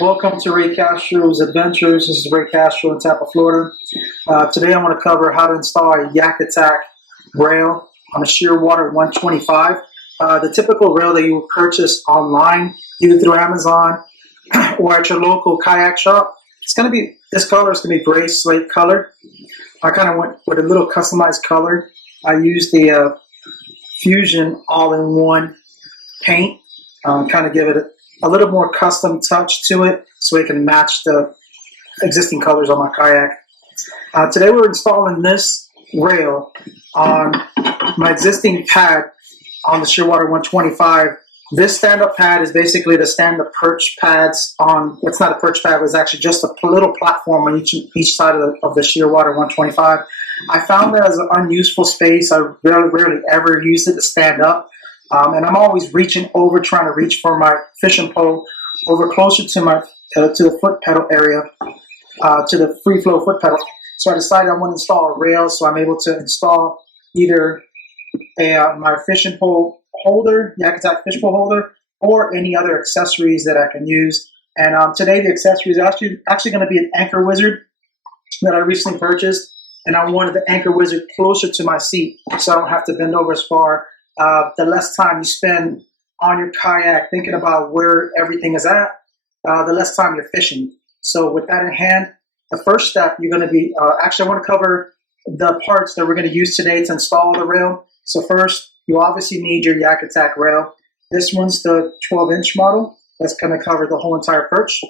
Welcome to Ray Castro's Adventures. This is Ray Castro in Tampa, Florida. Today I want to cover how to install a Yakattak rail on a Shearwater 125. The typical rail that you would purchase online, either through Amazon or at your local kayak shop. It's going to be, this color is going to be gray slate color. I kind of went with a little customized color. I used the Fusion all-in-one paint, kind of give it a little more custom touch to it so it can match the existing colors on my kayak. Today we're installing this rail on my existing pad on the Shearwater 125. This stand-up pad is basically the stand-up perch pads on, it's not a perch pad, it was actually just a little platform on each side of the Shearwater 125. I found that as an unuseful space. I rarely ever used it to stand up. And I'm always reaching over, trying to reach for my fishing pole over closer to my to the foot pedal area, to the free flow foot pedal. So I decided I want to install a rail, so I'm able to install either my fishing pole holder, Yakattak fish pole holder, or any other accessories that I can use. And today the accessory is actually going to be an anchor wizard that I recently purchased, and I wanted the anchor wizard closer to my seat so I don't have to bend over as far. The less time you spend on your kayak thinking about where everything is at, the less time you're fishing. So with that in hand, the first step you're going to be, actually I want to cover the parts that we're going to use today to install the rail. So first, you obviously need your Yakattak rail. This one's the 12-inch model. That's going to cover the whole entire perch.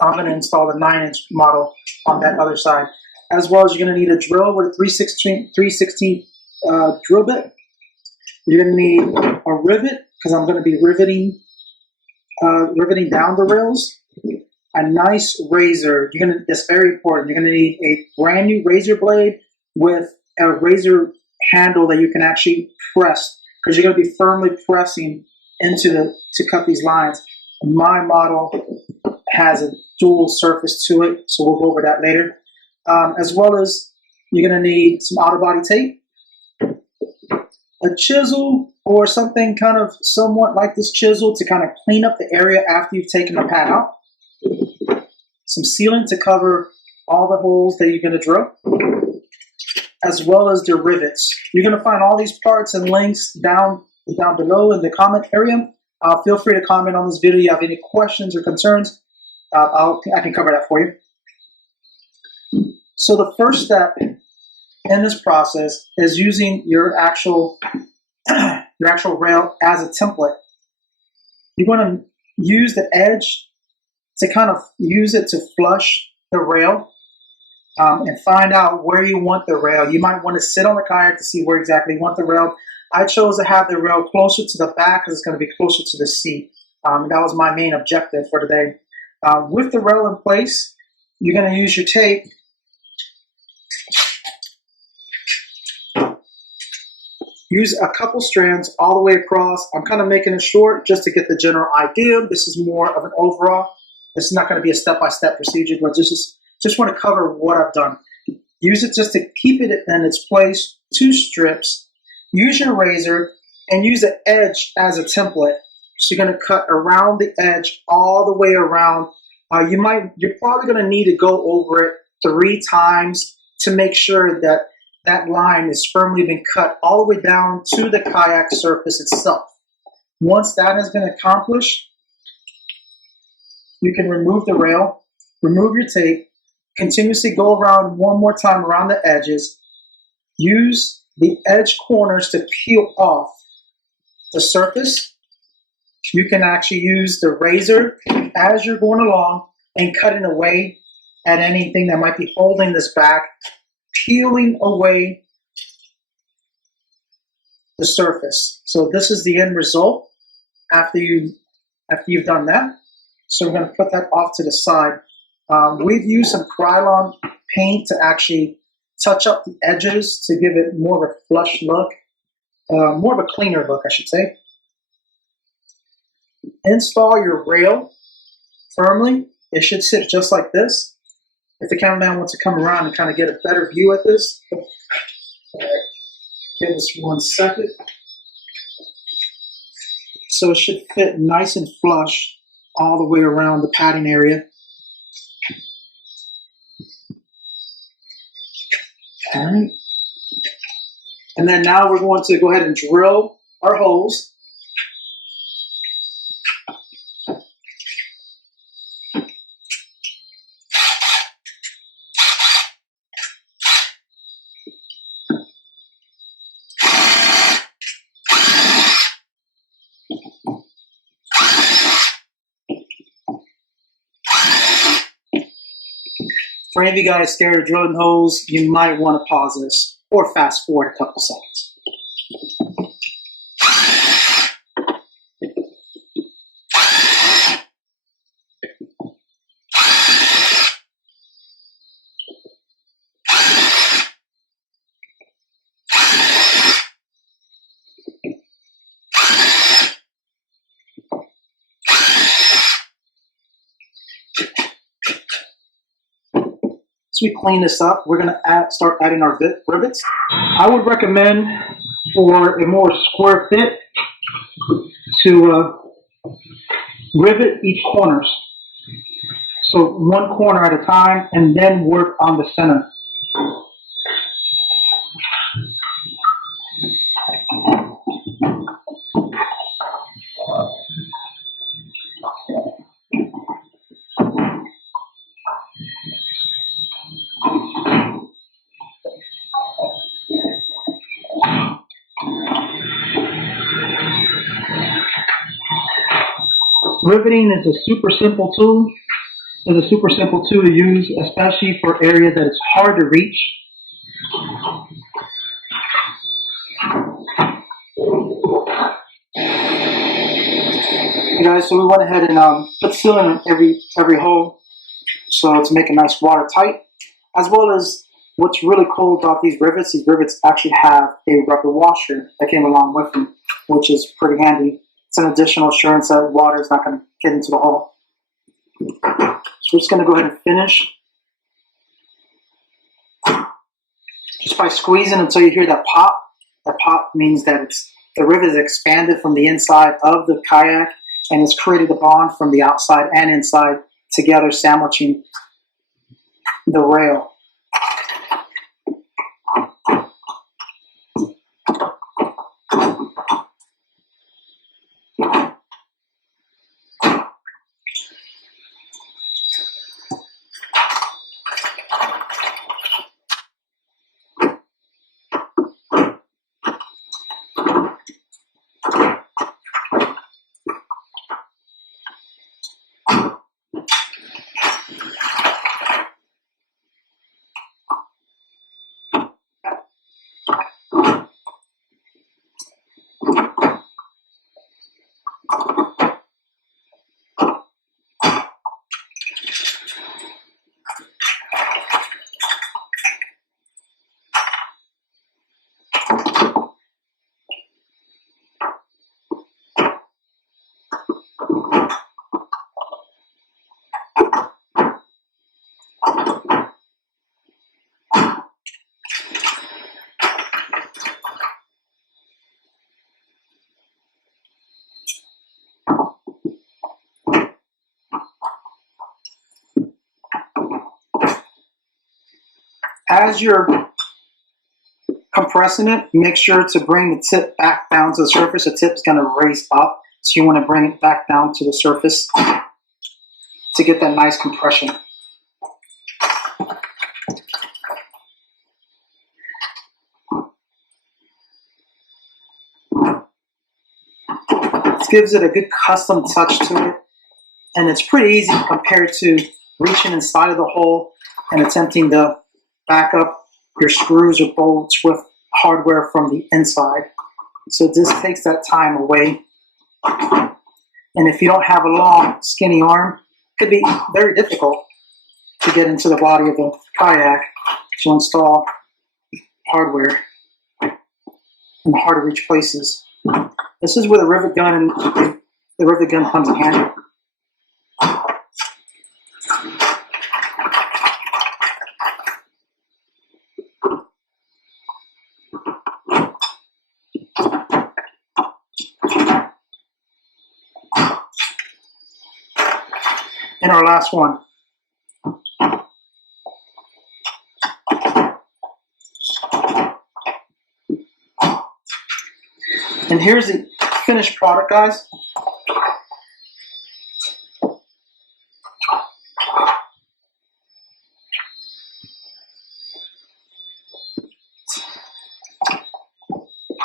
I'm going to install the 9-inch model on that other side. As well as you're going to need a drill with a 3/16 drill bit. You're going to need a rivet, because I'm going to be riveting down the rails. A nice razor. It's very important. You're going to need a brand new razor blade with a razor handle that you can actually press, because you're going to be firmly pressing to cut these lines. My model has a dual surface to it, so we'll go over that later. As well as you're going to need some outer body tape, a chisel or something kind of somewhat like this chisel to kind of clean up the area after you've taken the pad out. Some sealant to cover all the holes that you're going to drill, as well as the rivets. You're going to find all these parts and links down below in the comment area. Feel free to comment on this video if you have any questions or concerns. I can cover that for you. So the first step in this process is using your actual rail as a template. You're going to use the edge to kind of use it to flush the rail, and find out where you want the rail. You might want to sit on the kayak to see where exactly you want the rail. I chose to have the rail closer to the back because it's going to be closer to the seat. That was my main objective for today. With the rail in place, you're going to use your tape use a couple strands all the way across. I'm kind of making it short just to get the general idea. This is more of an overall. This is not going to be a step-by-step procedure, but just want to cover what I've done. Use it just to keep it in its place. 2 strips. Use your razor and use the edge as a template. So you're going to cut around the edge all the way around. You're probably going to need to go over it 3 times to make sure that that line is firmly been cut all the way down to the kayak surface itself. Once that has been accomplished, you can remove the rail, remove your tape, continuously go around one more time around the edges. Use the edge corners to peel off the surface. You can actually use the razor as you're going along and cutting away at anything that might be holding this back, peeling away the surface. So this is the end result after you've done that. So we're going to put that off to the side. We've used some Krylon paint to actually touch up the edges to give it more of a flush look, more of a cleaner look, I should say. Install your rail firmly. It should sit just like this. If the cameraman wants to come around and kind of get a better view at this, give us 1 second. So it should fit nice and flush all the way around the padding area. All right. And then now we're going to go ahead and drill our holes. For any of you guys scared of drilling holes, you might want to pause this or fast forward a couple seconds. As we clean this up, we're going to start adding our rivets. I would recommend for a more square fit to rivet each corners. So one corner at a time and then work on the center. Riveting is a super simple tool. It's a super simple tool to use, especially for areas that it's hard to reach. You guys, so we went ahead and put sealant in every hole, so to make it nice watertight, as well as what's really cool about these rivets. These rivets actually have a rubber washer that came along with them, which is pretty handy. It's an additional assurance that water is not going to get into the hole. So we're just going to go ahead and finish just by squeezing until you hear that pop. That pop means that the rivet is expanded from the inside of the kayak and it's created a bond from the outside and inside together, sandwiching the rail. As you're compressing it, make sure to bring the tip back down to the surface. The tip is going to raise up, so you want to bring it back down to the surface to get that nice compression. This gives it a good custom touch to it, and it's pretty easy compared to reaching inside of the hole and attempting to back up your screws or bolts with hardware from the inside. So this takes that time away. And if you don't have a long, skinny arm, it could be very difficult to get into the body of the kayak to install hardware in hard to reach places. This is where the rivet gun comes in handy. And our last one. And here's the finished product, guys.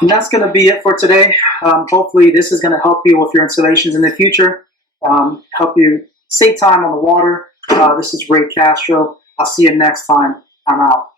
And that's going to be it for today. Hopefully this is going to help you with your installations in the future, help you save time on the water. This is Ray Castro. I'll see you next time. I'm out.